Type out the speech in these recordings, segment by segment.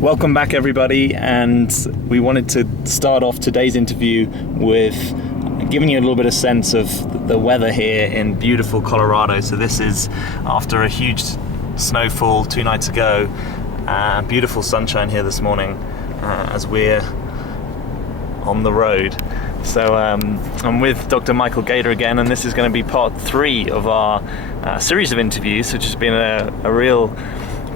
Welcome back, everybody, and we wanted to start off today's interview with giving you a little bit of sense of the weather here in beautiful Colorado. So this is after a huge snowfall 2 nights ago, beautiful sunshine here this morning as we're on the road. So I'm with Dr. Michael Gaeta again, and this is going to be part 3 of our series of interviews, which has been a real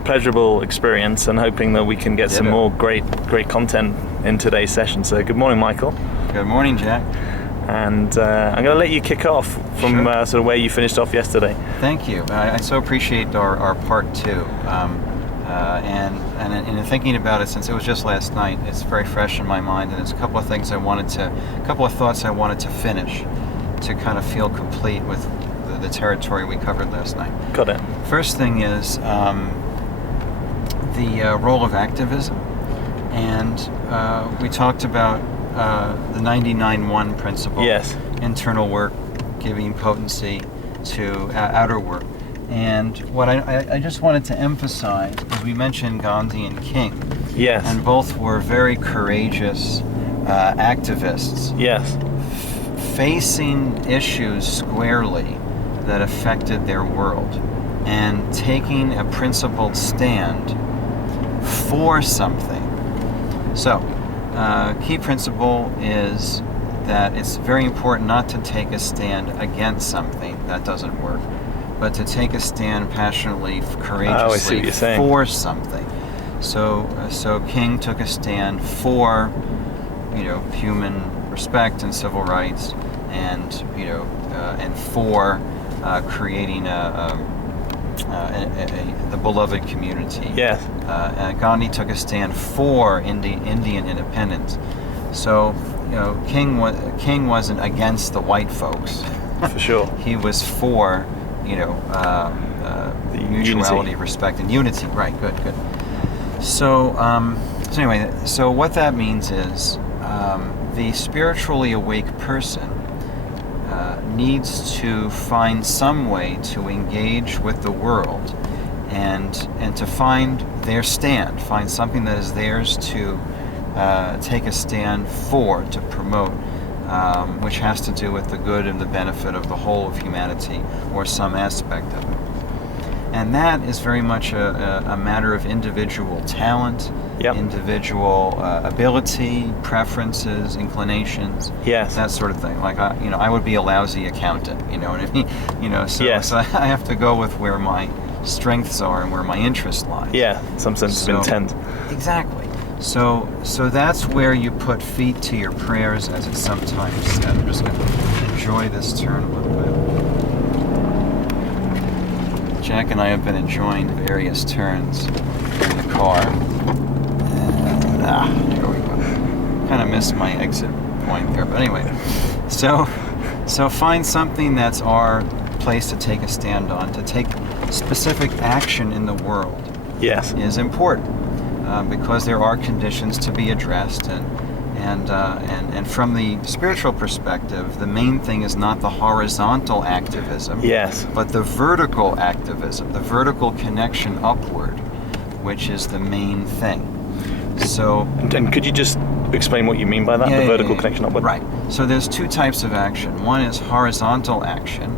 pleasurable experience, and hoping that we can get some more great content in today's session. So good morning, Michael. Good morning, Jack. And I'm going to let you kick off from sort of where you finished off yesterday. Thank you. I so appreciate our part 2. And in thinking about it, since it was just last night, it's very fresh in my mind, and there's a couple of thoughts I wanted to finish to kind of feel complete with the territory we covered last night. Got it. First thing is the role of activism, and we talked about the 99-1 principle. Yes. Internal work giving potency to outer work. And what I just wanted to emphasize, because we mentioned Gandhi and King. Yes. And both were very courageous activists. Yes. Facing issues squarely that affected their world and taking a principled stand for something. So, key principle is that it's very important not to take a stand against something. That doesn't work. But to take a stand passionately, courageously for something. So King took a stand for, human respect and civil rights, and and for creating the beloved community. Yes. Gandhi took a stand for Indian independence. So King wasn't against the white folks. For sure. He was for the mutuality, unity. Respect, and unity. Right. Good. So anyway, so what that means is the spiritually awake person needs to find some way to engage with the world and to find their stand, find something that is theirs to take a stand for, to promote, which has to do with the good and the benefit of the whole of humanity, or some aspect of it. And that is very much a matter of individual talent, individual ability, preferences, inclinations, that sort of thing. Like I would be a lousy accountant, you know what I mean? So I have to go with where my strengths are and where my interest lies. Yeah, some sense of intent. Exactly. So that's where you put feet to your prayers, as it's sometimes said. I'm just going to enjoy this turn a little bit. Jack and I have been enjoying various turns in the car. Here we go. Kind of missed my exit point there, but anyway. So find something that's our place to take a stand on, to take specific action in the world. Yes. Is important. Because there are conditions to be addressed, and from the spiritual perspective, the main thing is not the horizontal activism, but the vertical activism, the vertical connection upward, which is the main thing. So, and could you just explain what you mean by that, the vertical connection upward? Right. So there's 2 types of action. One is horizontal action,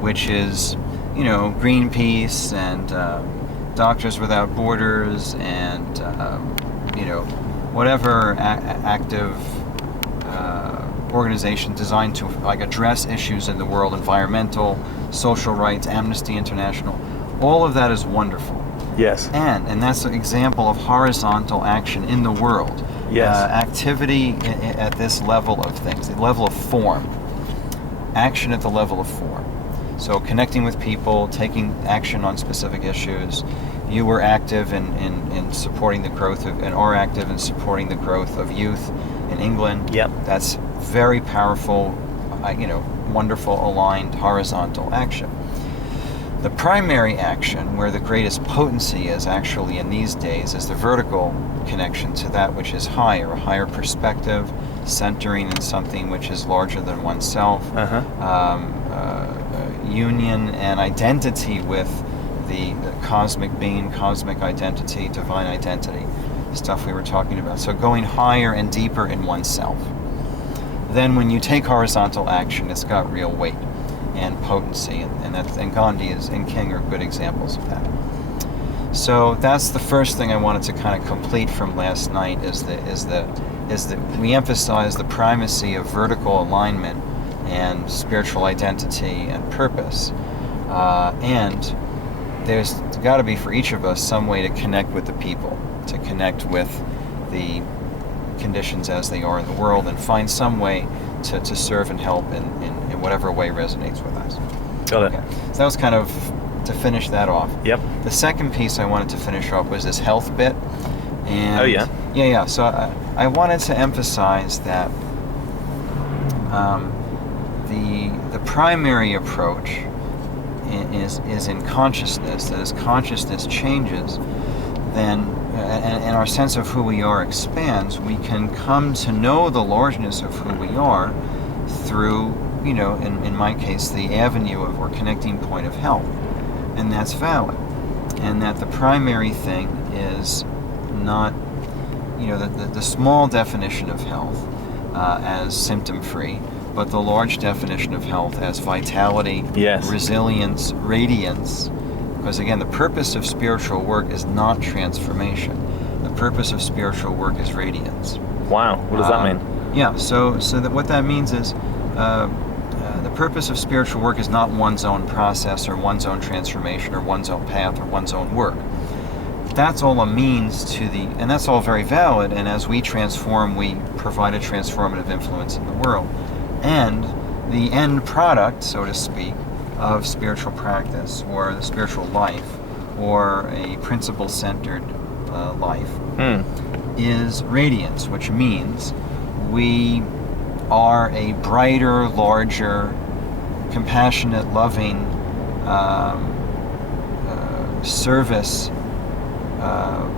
which is, Greenpeace and Doctors Without Borders, and whatever active organization designed to address issues in the world, environmental, social rights, Amnesty International. All of that is wonderful. Yes. And that's an example of horizontal action in the world. Yes. Activity at this level of things, the level of form. Action at the level of form. So connecting with people, taking action on specific issues. You were active in supporting the growth of, and are active in supporting the growth of youth in England. Yep. That's very powerful, wonderful, aligned, horizontal action. The primary action, where the greatest potency is actually in these days, is the vertical connection to that which is higher, a higher perspective, centering in something which is larger than oneself, union and identity with the cosmic being, cosmic identity, divine identity. stuff we were talking about. So going higher and deeper in oneself. Then when you take horizontal action, it's got real weight and potency, and Gandhi and King are good examples of that. So that's the first thing I wanted to kind of complete from last night is that we emphasize the primacy of vertical alignment and spiritual identity and purpose, and there's got to be for each of us some way to connect with the people, to connect with the conditions as they are in the world, and find some way to serve and help in whatever way resonates with us. Got it. Okay. So that was kind of to finish that off. Yep. The second piece I wanted to finish off was this health bit. And Oh, yeah? Yeah. So I wanted to emphasize that the primary approach is in consciousness. That as consciousness changes, then and our sense of who we are expands, we can come to know the largeness of who we are through, in my case, the avenue of or connecting point of health. And that's valid. And that the primary thing is not, the small definition of health as symptom-free, but the large definition of health as vitality, Yes. resilience, radiance. Because again, the purpose of spiritual work is not transformation. The purpose of spiritual work is radiance. Wow. What does that mean? Yeah, so that what that means is the purpose of spiritual work is not one's own process or one's own transformation or one's own path or one's own work. That's all a means to and that's all very valid, and as we transform, we provide a transformative influence in the world. And the end product, so to speak, of spiritual practice or the spiritual life or a principle-centered life is radiance, which means we are a brighter, larger, compassionate, loving service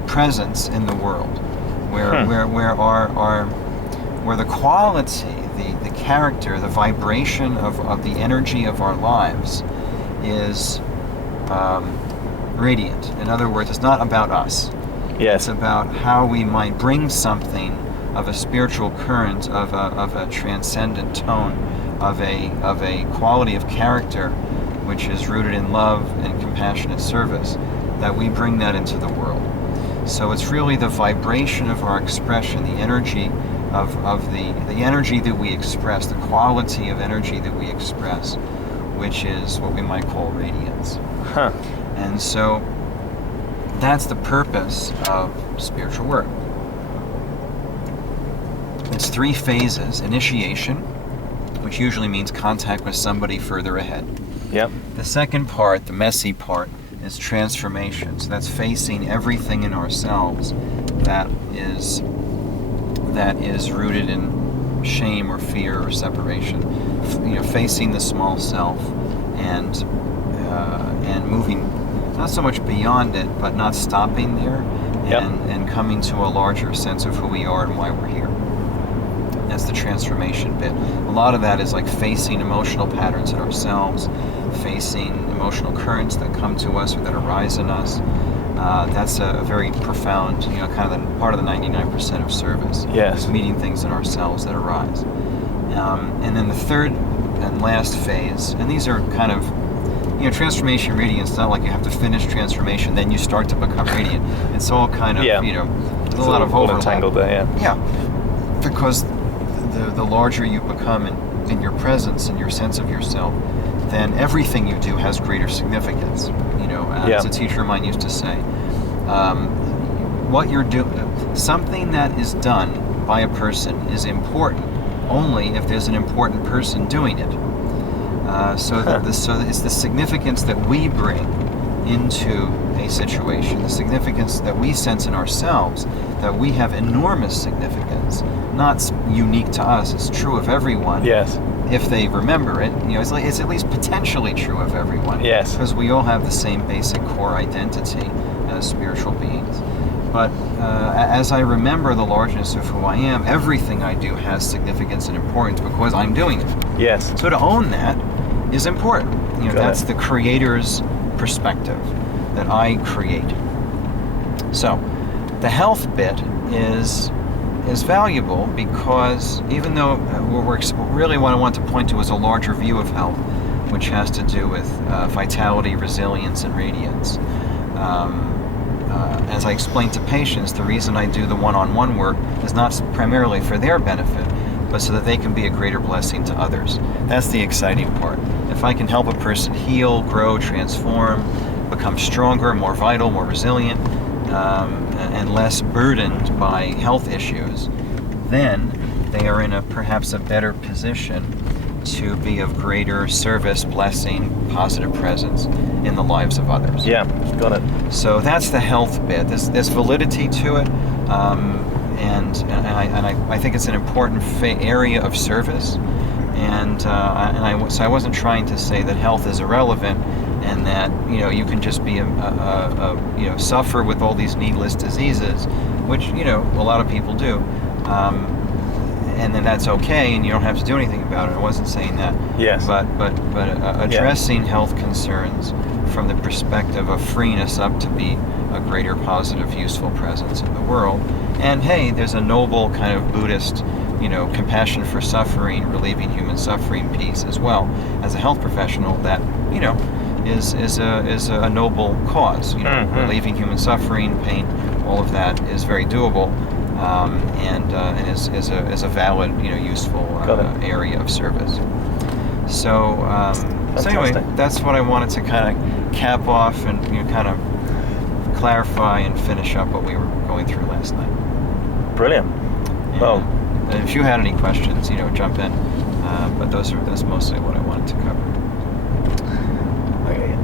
presence in the world, where the quality, the character, the vibration of the energy of our lives is radiant. In other words, it's not about us. Yes. It's about how we might bring something of a spiritual current, of a transcendent tone, of a quality of character which is rooted in love and compassionate service, that we bring that into the world. So it's really the vibration of our expression, the energy of the energy that we express, the quality of energy that we express, which is what we might call radiance. Huh. And so that's the purpose of spiritual work. It's 3 phases: initiation, which usually means contact with somebody further ahead. Yep. The second part, the messy part, is transformation. So that's facing everything in ourselves that is rooted in shame or fear or separation. Facing the small self and moving not so much beyond it, but not stopping there, and coming to a larger sense of who we are and why we're here. That's the transformation bit. A lot of that is like facing emotional patterns in ourselves, facing emotional currents that come to us or that arise in us. That's a very profound, kind of part of the 99% of service. Yes. Is meeting things in ourselves that arise. And then the third and last phase, and these are kind of, transformation, radiance. It's not like you have to finish transformation, then you start to become radiant. It's all kind of, there's a lot of overlap. Entangled there, Yeah, because the larger you become in your presence and your sense of yourself, then everything you do has greater significance. As a teacher of mine used to say, what you're doing, something that is done by a person is important only if there's an important person doing it. So it's the significance that we bring into a situation, the significance that we sense in ourselves, that we have enormous significance, not unique to us. It's true of everyone. Yes. If they remember it, it's at least potentially true of everyone. Yes. Because we all have the same basic core identity as spiritual beings. But as I remember the largeness of who I am, everything I do has significance and importance because I'm doing it. Yes. So to own that is important. That's the creator's perspective, that I create. So The health bit is valuable because even though really what I want to point to is a larger view of health, which has to do with vitality, resilience, and radiance. As I explain to patients, the reason I do the one-on-one work is not primarily for their benefit, but so that they can be a greater blessing to others. That's the exciting part. If I can help a person heal, grow, transform, become stronger, more vital, more resilient, and less burdened by health issues, then they are in perhaps a better position to be of greater service, blessing, positive presence in the lives of others. Yeah, got it. So that's the health bit. There's validity to it, and I think it's an important area of service. So I wasn't trying to say that health is irrelevant and that you can just be suffer with all these needless diseases, which a lot of people do. And then that's okay, and you don't have to do anything about it. I wasn't saying that. Yes. But addressing health concerns from the perspective of freeing us up to be a greater, positive, useful presence in the world. And hey, there's a noble kind of Buddhist, compassion for suffering, relieving human suffering piece as well as a health professional that is a noble cause. Relieving human suffering, pain, all of that is very doable. And is a valid, useful area of service. So anyway, that's what I wanted to kind of cap off and kind of clarify and finish up what we were going through last night. Brilliant. Well, and if you had any questions, jump in. But that's mostly what I wanted to cover.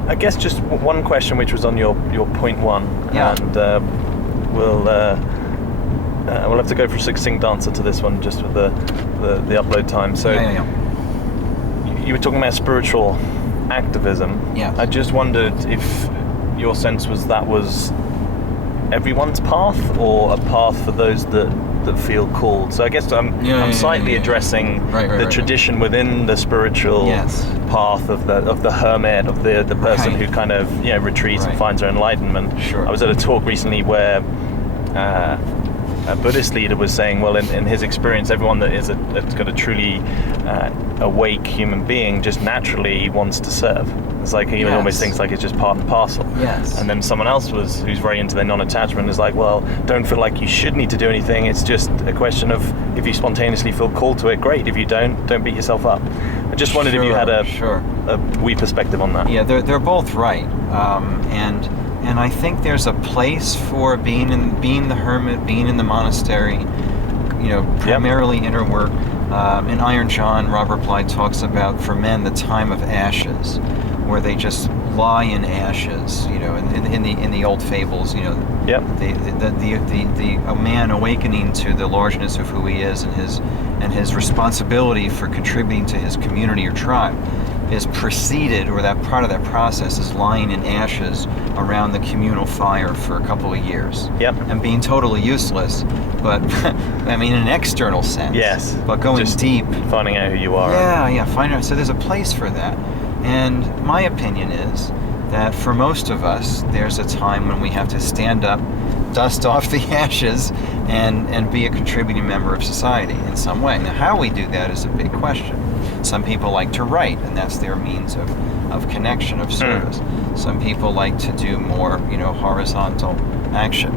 I guess just one question, which was on your point one, and we'll have to go for a succinct answer to this one, just with the upload time. So you were talking about spiritual activism. Yes. I just wondered if your sense was everyone's path, or a path for those that feel called. So I guess I'm slightly addressing the tradition within the spiritual path of the hermit, of the person who kind of retreats and finds their enlightenment. Sure. I was at a talk recently where a Buddhist leader was saying, well, in his experience, everyone that's got a truly awake human being just naturally wants to serve. It's like he almost thinks like it's just part and parcel. Yes. And then someone else who's very into their non-attachment is like, well, don't feel like you should need to do anything. It's just a question of if you spontaneously feel called to it, great. If you don't beat yourself up. I just wondered if you had a wee perspective on that. Yeah, they're both right. And I think there's a place for being the hermit, being in the monastery, primarily inner work. In Iron John, Robert Bly talks about, for men, the time of ashes, where they just lie in ashes. In the old fables, a man awakening to the largeness of who he is and his responsibility for contributing to his community or tribe is preceded, or that part of that process is lying in ashes around the communal fire for a couple of years. Yep. And being totally useless, but I mean in an external sense. Yes. But going just deep. Finding out who you are. Finding out. So there's a place for that. And my opinion is that for most of us, there's a time when we have to stand up, dust off the ashes, and be a contributing member of society in some way. Now, how we do that is a big question. Some people like to write, and that's their means of connection, of service. Some people like to do more, horizontal action.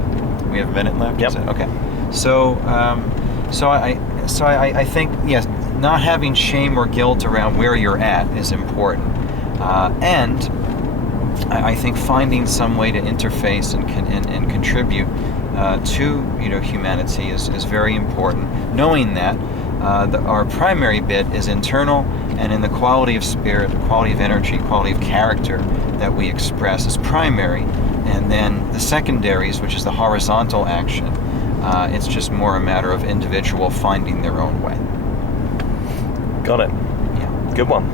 We have a minute left? Yep. Okay. So I think, yes, not having shame or guilt around where you're at is important. And I think finding some way to interface and contribute to humanity is very important. Knowing that our primary bit is internal, and in the quality of spirit, the quality of energy, quality of character that we express is primary. And then the secondaries, which is the horizontal action, it's just more a matter of individual finding their own way. Got it. Yeah. Good one.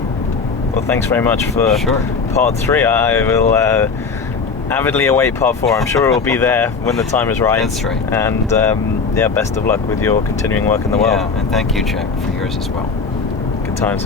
Well, thanks very much for part 3. I will avidly await part 4. I'm sure it will be there when the time is right. That's right. And best of luck with your continuing work in the world. Yeah, and thank you, Jack, for yours as well. Good times.